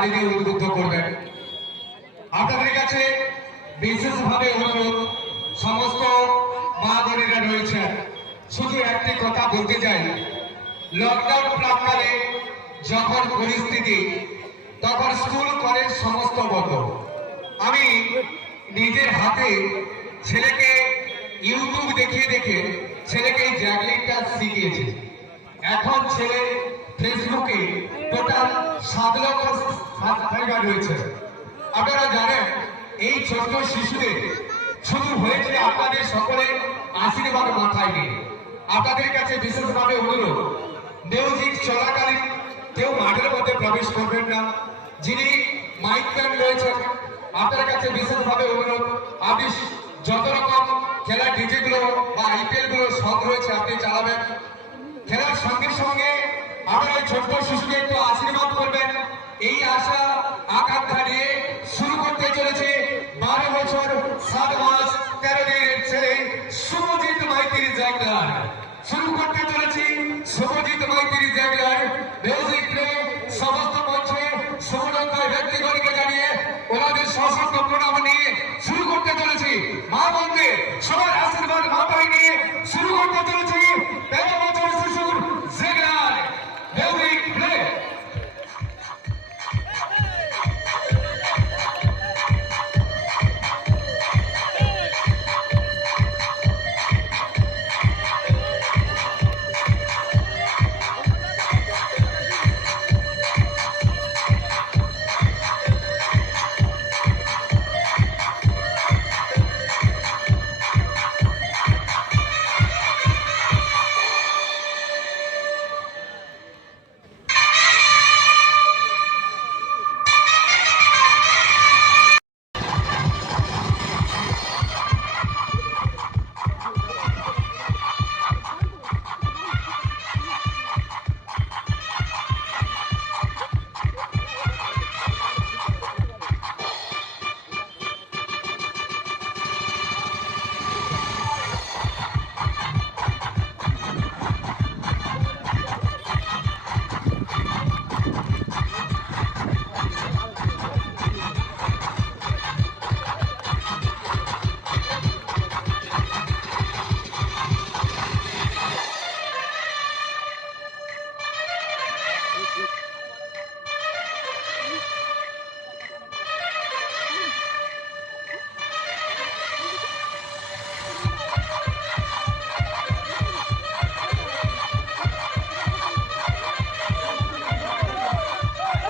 তালি দিয়ে উদ্বুদ্ধ করবেন। আপনাদের কাছে বিশেষভাবে অনুরোধ, সমস্ত মা বোনেরা রয়েছেন, শুধু একটি কথা বলতে চাই, লকডাউন প্রাককালে যখন পরিস্থিতি, তখন স্কুল কলেজ সমস্ত বন্ধ। আমি নিজের হাতে ছেলেকে ইউটিউব দেখিয়ে দেখে ছেলেকে এই জ্যাগলিংটা শিখিয়েছি। এখন ছেলে ফেসবুকে টোটাল 7 লক্ষ সাবস্ক্রাইবার রয়েছে। আপনারা জানেন এই ছোট শিশুদের শুধু হয়েছে আপনাদের সকলের আশীর্বাদ মাথায় নিয়ে। আপনাদের কাছে বিশেষভাবে অনুরোধ, মিউজিক চলাকালীন কেউ মাঠের মধ্যে প্রবেশ করবেন না। যিনি মাইক ম্যান রয়েছেন, আপনার কাছে বিশেষভাবে অনুরোধ, আপনি যত রকম খেলার ডিজে গুলো বা আইপিএল গুলো সব রয়েছে আপনি চালাবেন। খেলার সঙ্গে সঙ্গে আপনার ওই ছোট্ট শিশুকে একটু আশীর্বাদ করবেন, এই আশা আকাঙ্ক্ষা